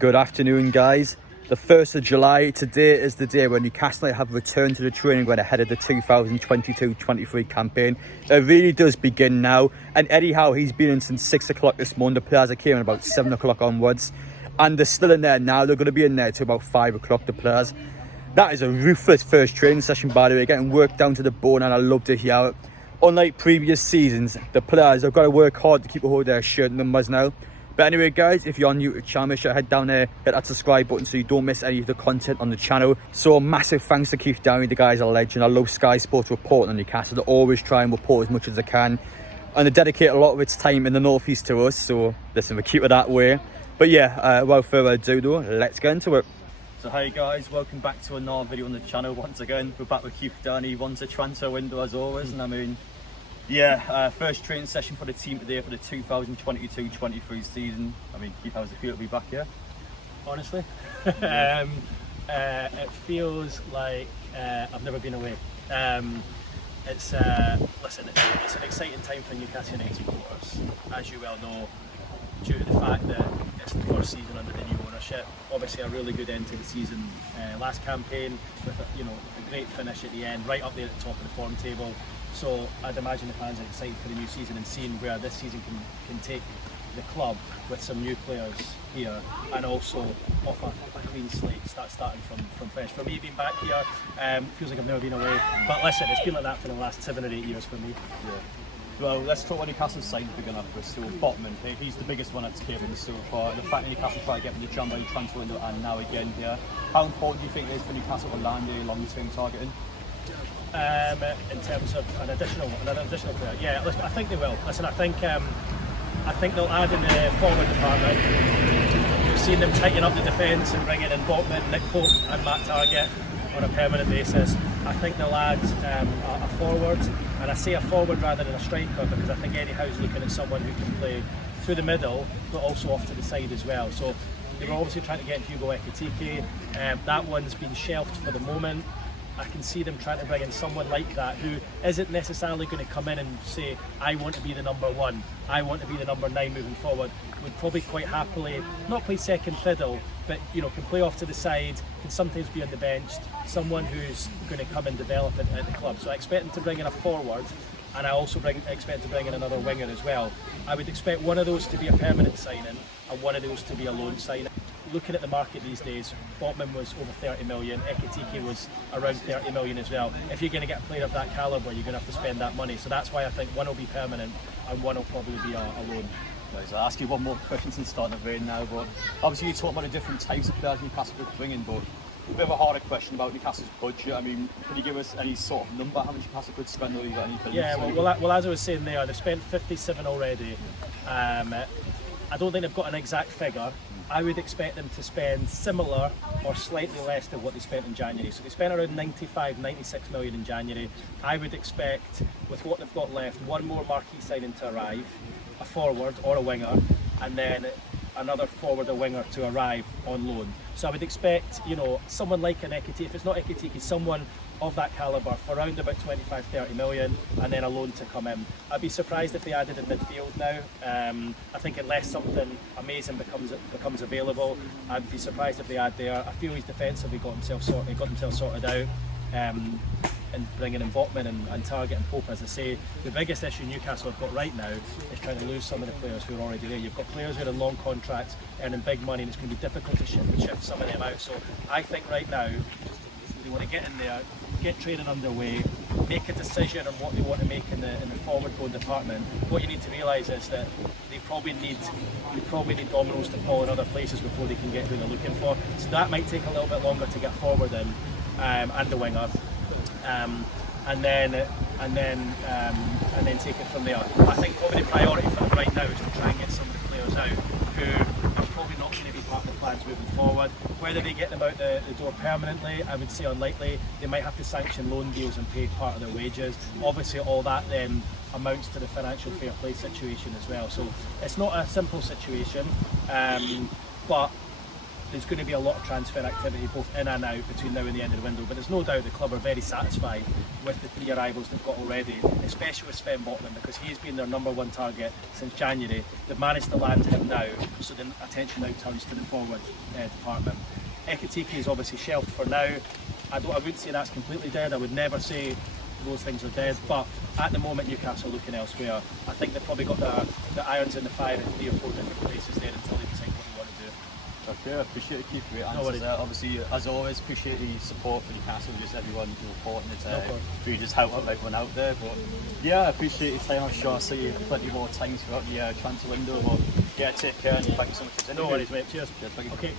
Good afternoon, guys. The 1st of July, today is the day when Newcastle have returned to the training ground ahead of the 2022-23 campaign. It really does begin now. And Eddie Howe, he's been in since 6 o'clock this morning. The players came in about 7 o'clock onwards. And they're still in there now. They're going to be in there till about 5 o'clock, the players. That is a ruthless first training session, by the way, getting worked down to the bone, and I love to hear it. Unlike previous seasons, the players have got to work hard to keep a hold of their shirt numbers now. But anyway, guys, if you're new to the channel, make sure to head down there, hit that subscribe button so you don't miss any of the content on the channel. So massive thanks to Keith Downie, the guy's a legend. I love Sky Sports reporting on Newcastle. They always try and report as much as they can, and they dedicate a lot of its time in the northeast to us. So listen, we keep it that way. But yeah, without further ado though, let's get into it. So hey guys, welcome back to another video on the channel once again. We're back with Keith Downie. Once a transfer window as always, and I mean, yeah, first training session for the team today for the 2022-23 season. I mean, Keith, how does it feel to be back here? Honestly, it feels like I've never been away. It's listen, it's an exciting time for Newcastle United supporters, as you well know, due to the fact that it's the first season under the new ownership. Obviously, a really good end to the season last campaign with a great finish at the end, right up there at the top of the form table. So I'd imagine the fans are excited for the new season and seeing where this season can take the club with some new players here, and also offer a clean slate, starting from fresh. For me, being back here, feels like I've never been away. But listen, it's been like that for the last 7 or 8 years for me. Yeah. Well, let's talk about Newcastle's side to begin with. So Botman, he's the biggest one that's came in so far. The fact that Newcastle tried to get him the January transfer window and now again here. How important do you think it is for Newcastle to land a long-term targeting? In terms of another additional player, yeah, listen, I think they will. Listen, I think they'll add in the forward department. You've seen them tighten up the defence and bringing in Botman, Nick Pope and Matt Target on a permanent basis. I think they'll add a forward, and I say a forward rather than a striker because I think Eddie Howe's looking at someone who can play through the middle but also off to the side as well. So they were obviously trying to get Hugo Ekitike. That one's been shelved for the moment. I can see them trying to bring in someone like that who isn't necessarily going to come in and say, I want to be the number 1, I want to be the number 9 moving forward. Would probably quite happily not play second fiddle, but can play off to the side, can sometimes be on the bench, someone who's going to come and develop it at the club. So I expect them to bring in a forward, and I also expect to bring in another winger as well. I would expect one of those to be a permanent signing and one of those to be a loan signing. Looking at the market these days, Botman was over 30 million, Ekitike was around 30 million as well. If you're going to get a player of that calibre, you're going to have to spend that money. So that's why I think one will be permanent and one will probably be a loan. Guys, I'll ask you one more question since starting the rain now, but obviously you talk about the different types of players Newcastle could bring in, but a bit of a harder question about Newcastle's budget. I mean, can you give us any sort of number how much Newcastle could spend, or you got any? Yeah, well, as I was saying there, they've spent 57 already. I don't think they've got an exact figure. I would expect them to spend similar or slightly less than what they spent in January. So they spent around 96 million in January. I would expect, with what they've got left, one more marquee signing to arrive, a forward or a winger, and then another forward or winger to arrive on loan. So I would expect, someone like an Ekitike, if it's not Ekitike, someone of that calibre for around about 25-30 million, and then a loan to come in. I'd be surprised if they added in midfield now. I think unless something amazing becomes available, I'd be surprised if they add there. I feel he's defensively got himself sorted out. And bringing in Botman and Target and Pope, as I say, the biggest issue Newcastle have got right now is trying to lose some of the players who are already there. You've got players who are in long contracts, earning big money, and it's going to be difficult to shift some of them out. So I think right now they want to get in there, get training underway, make a decision on what they want to make in the forward going department. What you need to realise is that they probably need dominoes to fall in other places before they can get who they're looking for. So that might take a little bit longer to get forward in, and the winger. And then take it from there. I think probably the priority for them right now is to try and get some of the players out who are probably not going to be part of the plans moving forward. Whether they get them out the door permanently, I would say unlikely. They might have to sanction loan deals and pay part of their wages. Obviously, all that then amounts to the financial fair play situation as well. So it's not a simple situation, but there's going to be a lot of transfer activity both in and out between now and the end of the window, but there's no doubt the club are very satisfied with the 3 arrivals they've got already, especially with Sven Botman, because he's been their #1 target since January. They've managed to land him now, so the attention now turns to the forward department. Ekitike is obviously shelved for now. I wouldn't say that's completely dead. I would never say those things are dead, but at the moment Newcastle are looking elsewhere. I think they've probably got the irons in the fire in 3 or 4 different places there until they decide what they want to do. Okay, I appreciate it, Keith. Great answers worries. there. Obviously, as always, appreciate the support for Newcastle, just everyone reporting it. No problem. We just help out everyone out there. But yeah, I appreciate your time. I'm sure I'll see you plenty more times throughout the transfer window. But yeah, take care and thank you so much for this No interview. worries, mate. Cheers. Cheers, thank you. Okay.